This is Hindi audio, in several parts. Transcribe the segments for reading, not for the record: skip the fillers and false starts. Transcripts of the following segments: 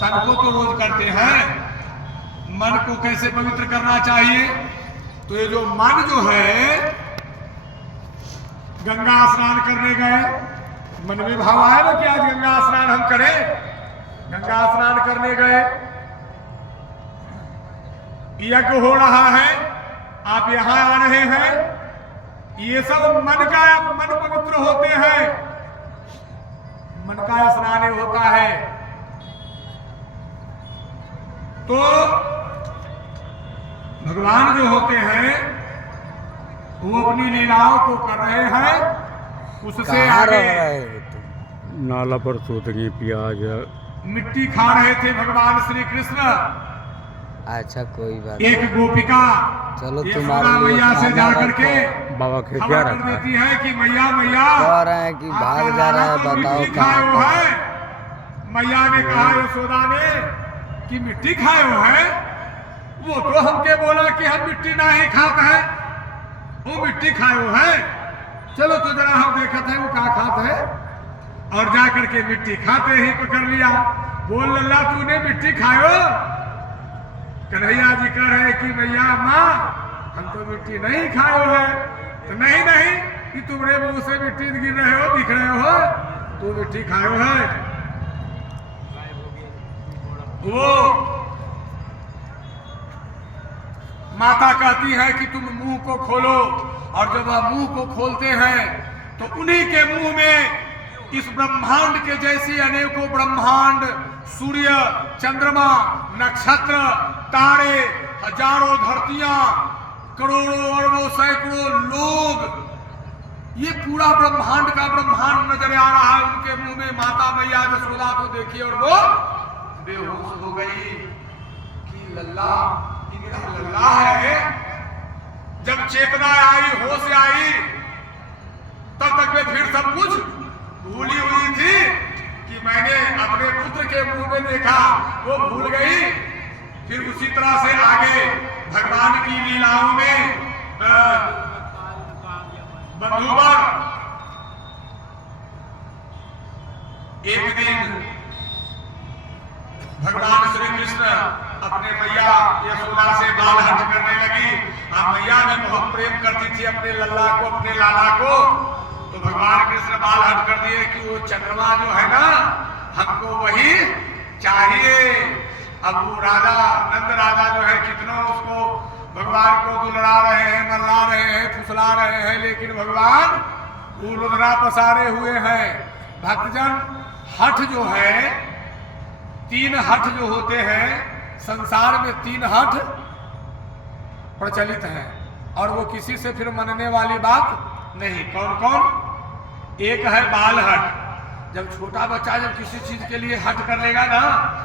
तन को तो रोज करते हैं, मन को कैसे पवित्र करना चाहिए? तो ये जो मन जो है, गंगा स्नान करने गए, मन में भाव आया ना कि आज गंगा स्नान हम करें। गंगा स्नान करने गए, यज्ञ हो रहा है, आप यहां आ रहे हैं, ये सब मन पवित्र होते हैं, मन का स्नान होता है। तो भगवान जो होते हैं वो अपनी लीलाओं को कर रहे हैं, उससे आगे नाला पर सोतेंगे प्याज मिट्टी खा रहे थे भगवान श्री कृष्ण। अच्छा कोई बात एक गोपिका चलो यशोदा मैया से जा करके बाबा के खबर क्या कर रखा है? देती है कि मैया मैया कह रहे हैं कि भाग जा रहा है, बताओ मिट्टी खाए हो कहाँ है। मैया ने कहा यशोदा ने कि मिट्टी खाए हो है, वो तो हमके बोला कि हम मिट्टी नहीं खाते हैं, वो मिट्टी खाए हो है, चलो तो जरा हम देखते हैं वो क्या खाते है। और जा करके मिट्टी खाते ही पकड़ लिया। बोल लल्ला तूने मिट्टी खायो? कन्हैया जी कह रहे कि भैया माँ हम तो मिट्टी नहीं खाए है। तो नहीं नहीं कि तुम्हारे मुंह से मिट्टी गिर रहे हो, दिख रहे हो, तू मिट्टी खाए है। वो माता कहती है कि तुम मुंह को खोलो, और जब वह मुंह को खोलते हैं तो उन्हीं के मुंह में इस ब्रह्मांड के जैसे अनेकों ब्रह्मांड, सूर्य, चंद्रमा, नक्षत्र, तारे, हजारों धरतियां, करोड़ों अरबों सैकड़ों लोग, ये पूरा ब्रह्मांड का ब्रह्मांड नजर आ रहा है उनके मुंह में। माता मैया यशोदा को देखी और वो बेहोश हो गई कि लल्ला, इनका लल्ला है। जब चेतना आई, होश आई, तब तक वे फिर सब कुछ भूली हुई थी कि मैंने अपने पुत्र के मुंह में देखा, वो भूल गई। फिर उसी तरह से आगे भगवान की लीलाओं में बंधुवर एक दिन भगवान श्री कृष्ण अपने मैया यशोदा से बाल हट करने लगी। मैया ने बहुत प्रेम करती थी अपने लल्ला को, अपने लाला को। तो भगवान कृष्ण बाल हट कर दिए कि वो चंद्रमा जो है ना, हमको वही चाहिए। अब वो राजा, नंद राजा जो है, कितना उसको भगवान को दुलड़ा रहे हैं, मल्ला रहे हैं, फुसला रहे हैं, लेकिन भगवान वो रुद्रा पसारे हुए हैं। भक्तजन, हठ जो है, 3 हठ जो होते हैं संसार में, 3 हठ प्रचलित हैं, और वो किसी से फिर मनने वाली बात नहीं। कौन कौन? एक है बाल हट। जब छोटा बच्चा जब किसी चीज के लिए हट कर लेगा ना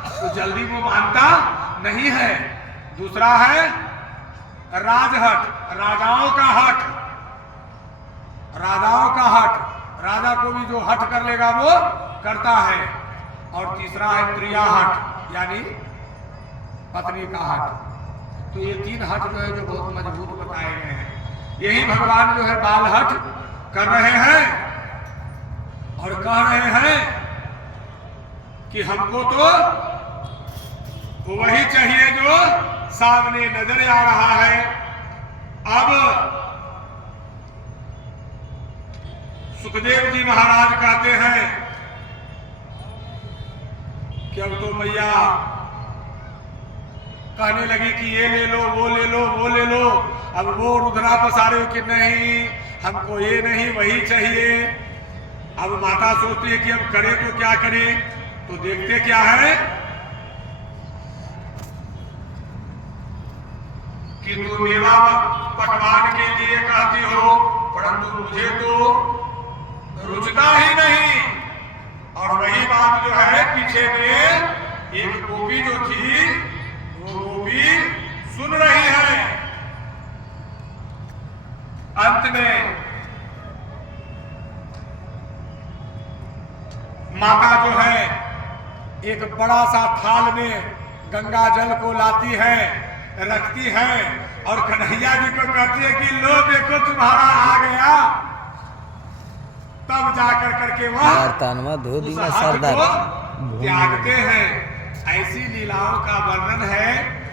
तो जल्दी वो मानता नहीं है। दूसरा है राजहट, राजाओं का हट, राजाओं का हट, राजा को भी जो हट कर लेगा वो करता है। और तीसरा है प्रिया हट, यानी पत्नी का हट। तो ये 3 हट जो है जो बहुत मजबूत बताए गए हैं। यही भगवान जो है बाल हट कर रहे हैं और कह रहे हैं कि हमको तो वही चाहिए जो सामने नजर आ रहा है। अब सुखदेव जी महाराज कहते हैं कि अब तो मैया कहने लगी कि ये ले लो, वो ले लो, वो ले लो। अब वो रुद्रा पसारे कि नहीं, हमको ये नहीं, वही चाहिए। अब माता सोचती है कि अब करे तो क्या करे। तो देखते क्या है कि तुम मेवा पकवान के लिए कहती हो, परंतु मुझे तो रुचता ही नहीं। और वही बात जो है, पीछे में एक गोपी जो थी, वो गोपी सुन रही है। अंत में माता जो है एक बड़ा सा थाल में गंगा जल को लाती है, रखती है, और कन्हैया जी को कहती है कि लो देखो तुम्हारा आ गया। तब जाकर करके वह तनवा धो दी उस हाथ को त्यागते हैं। ऐसी लीलाओं का वर्णन है